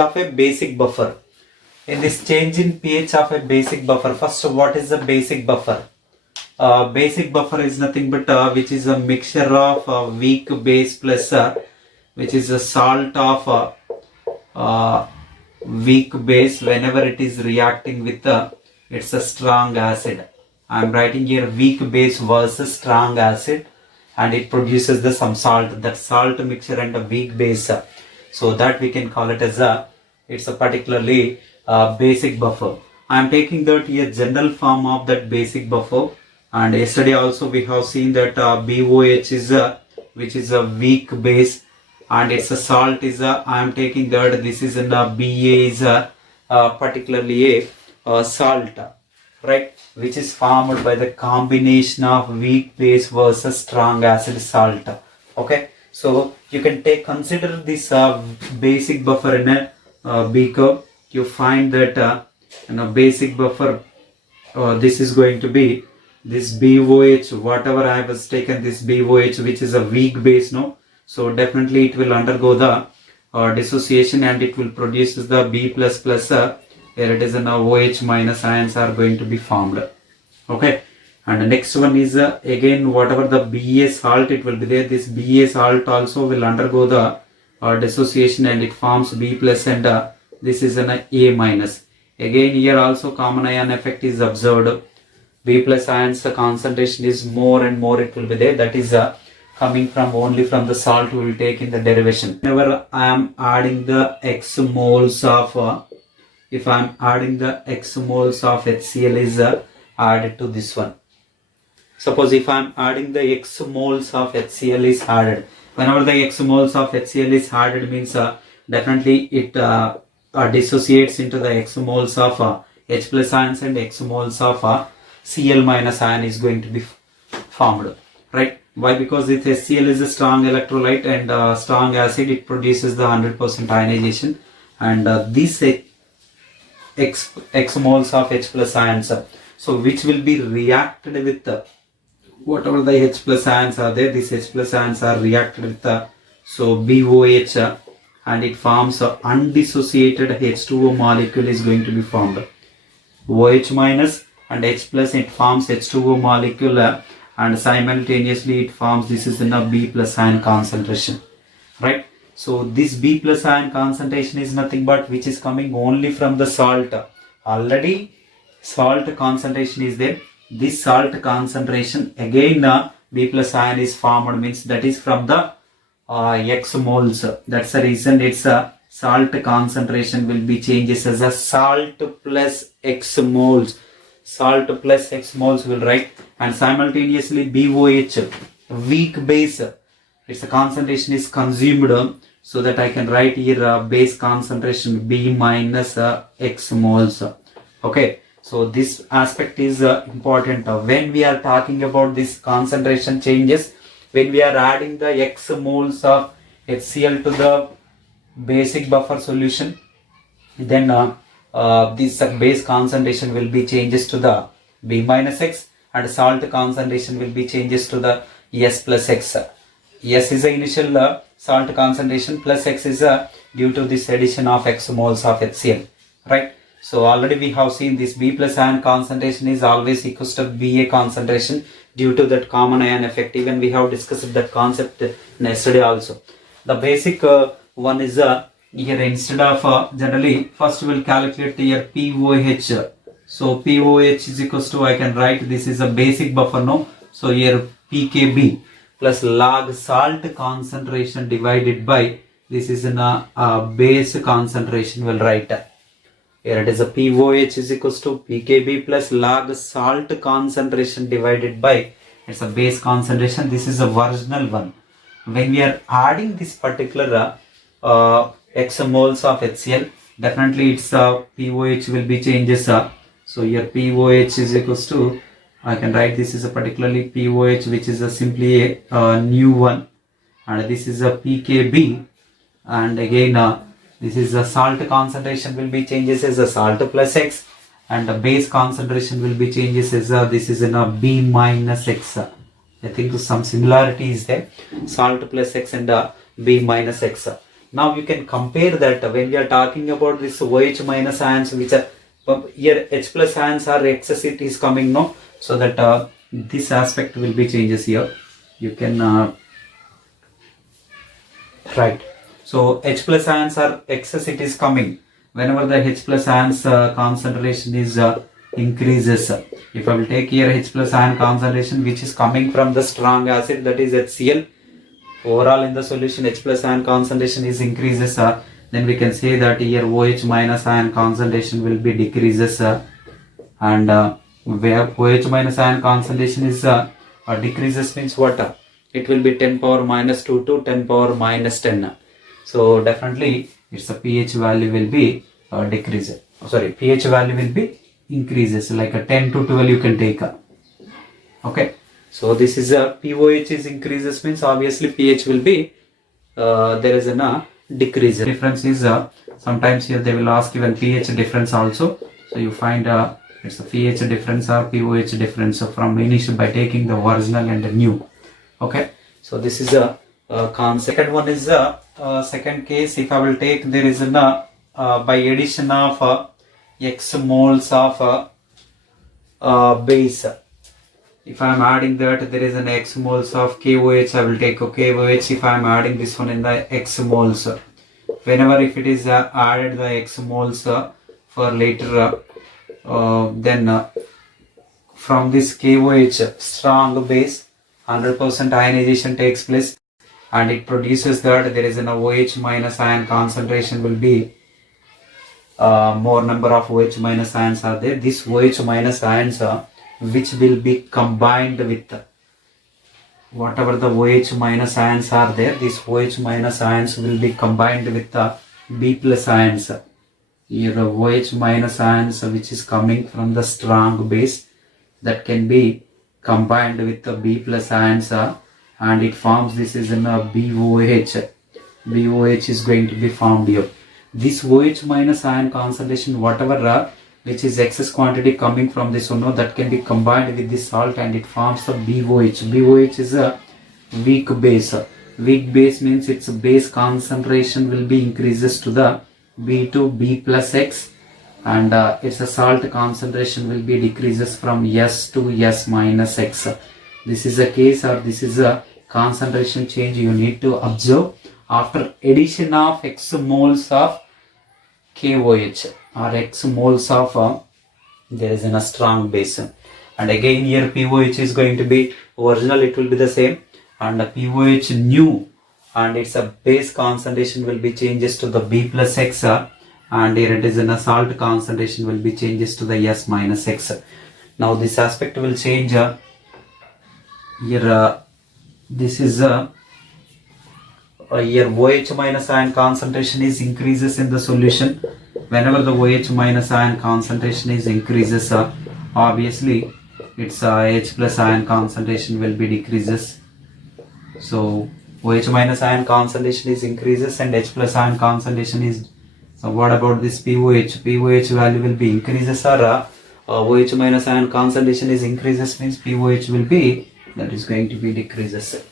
of a basic buffer. In this change in pH of a basic buffer, first what is the basic buffer? Basic buffer is nothing but which is a mixture of weak base plus which is a salt of weak base whenever it is reacting with it's a strong acid. I am writing here weak base versus strong acid, and it produces the some salt, that salt mixture and a weak base. So that we can call it as it's a particularly basic buffer. I am taking that here general form of that basic buffer, and yesterday also we have seen that BOH is which is a weak base, and its a salt is I am taking that this is in BA is particularly a salt, right, which is formed by the combination of weak base versus strong acid salt. Okay, so you can consider this basic buffer in a beaker. You find that basic buffer this is going to be this BOH, whatever I was taken this BOH, which is a weak base, no, so definitely it will undergo the dissociation and it will produce the B++, here it is an OH minus ions are going to be formed. Okay, and the next one is again whatever the BA salt it will be there, this BA salt also will undergo the dissociation and it forms B plus and this is an A minus. Again here also common ion effect is observed. B plus ions the concentration is more and more it will be there, that is coming from only from the salt we will take in the derivation. Whenever I am adding the X moles of if I am adding the X moles of HCl is added to this one. Suppose if I am adding the X moles of HCl is added, whenever the X moles of HCl is added means definitely it dissociates into the X moles of H plus ions and X moles of Cl minus ion is going to be formed, right? Why? Because if HCl is a strong electrolyte and strong acid, it produces the 100% ionization, and this X moles of H plus ions, so which will be reacted with whatever the H plus ions are there, these H plus ions are reacted with so BOH and it forms a undissociated H2O molecule is going to be formed. OH minus and H plus it forms H2O molecule and simultaneously it forms this is in a B plus ion concentration, right? So this B plus ion concentration is nothing but which is coming only from the salt. Already salt concentration is there. This salt concentration again B plus ion is formed means that is from the X moles. That's the reason its salt concentration will be changes as a salt plus X moles. Salt plus X moles will write, and simultaneously BOH weak base its concentration is consumed, so that I can write here base concentration B minus X moles. Okay, so this aspect is important when we are talking about this concentration changes. When we are adding the X moles of HCl to the basic buffer solution, then this base concentration will be changes to the B minus X and salt concentration will be changes to the S plus X. S is the initial salt concentration plus X is due to this addition of X moles of HCl, right? So already we have seen this B plus ion concentration is always equals to BA concentration due to that common ion effect. Even we have discussed that concept yesterday also. The basic one is here instead of generally first we will calculate here POH. So POH is equals to I can write this is a basic buffer, no? So here PKB plus log salt concentration divided by this is in a base concentration will write. Here it is a POH is equals to PKB plus log salt concentration divided by it's a base concentration. This is a original one. When we are adding this particular X moles of HCl, definitely its POH will be changes. So here POH is equals to I can write this is a particularly POH which is a simply a new one, and this is a PKB, and again this is a salt concentration will be changes as a salt plus X, and the base concentration will be changes as this is in a B minus X. I think some similarity is there, salt plus X and B minus X. Now you can compare that when we are talking about this OH minus ions, which are here H plus ions are excess, it is coming now, so that this aspect will be changes here. You can right. So H plus ions are excess, it is coming whenever the H plus ions concentration is increases. If I will take here H plus ion concentration which is coming from the strong acid, that is HCl, overall in the solution H plus ion concentration is increases, then we can say that here OH minus ion concentration will be decreases, and where OH minus ion concentration is decreases means what? It will be 10 power minus 2 to 10 power minus 10. So definitely its a pH value will be decreased. Sorry, pH value will be increases, like a 10 to 12 you can take. Okay. So this is a pOH is increases means obviously pH will be there is a decrease. Difference is sometimes here they will ask even pH difference also. So you find it's a pH difference or pOH difference from initial by taking the original and the new. Okay. So this is a concept. Second one is second case. If I will take, there is a by addition of X moles of base. If I am adding that, there is an X moles of KOH, I will take KOH. If I am adding this one in the X moles, whenever if it is added the X moles for later, then from this KOH strong base, 100% ionization takes place, and it produces that there is an OH minus ion concentration will be more number of OH minus ions are there. This OH minus ions which will be combined with whatever the OH minus ions are there, these OH minus ions will be combined with the B plus ions. Here the OH minus ions which is coming from the strong base, that can be combined with the B plus ions, and it forms, this is in a BOH. BOH is going to be formed here. This OH minus ion concentration, whatever which is excess quantity coming from this one, that can be combined with this salt and it forms the BOH. BOH is a weak base. Weak base means its base concentration will be increases to the B to B plus X, and its a salt concentration will be decreases from S to S minus X. This is a case, or this is a concentration change you need to observe after addition of X moles of KOH or X moles of there is a strong base. And again here pOH is going to be original, it will be the same, and pOH new, and its a base concentration will be changes to the B plus X, and here it is in a salt concentration will be changes to the S minus X. Now this aspect will change here. This is here OH minus ion concentration is increases in the solution. Whenever the OH minus ion concentration is increases, obviously its H plus ion concentration will be decreases. So OH minus ion concentration is increases and H plus ion concentration is, so what about this pOH? pOH value will be increases, or OH minus ion concentration is increases means pOH will be, that is going to be decreases.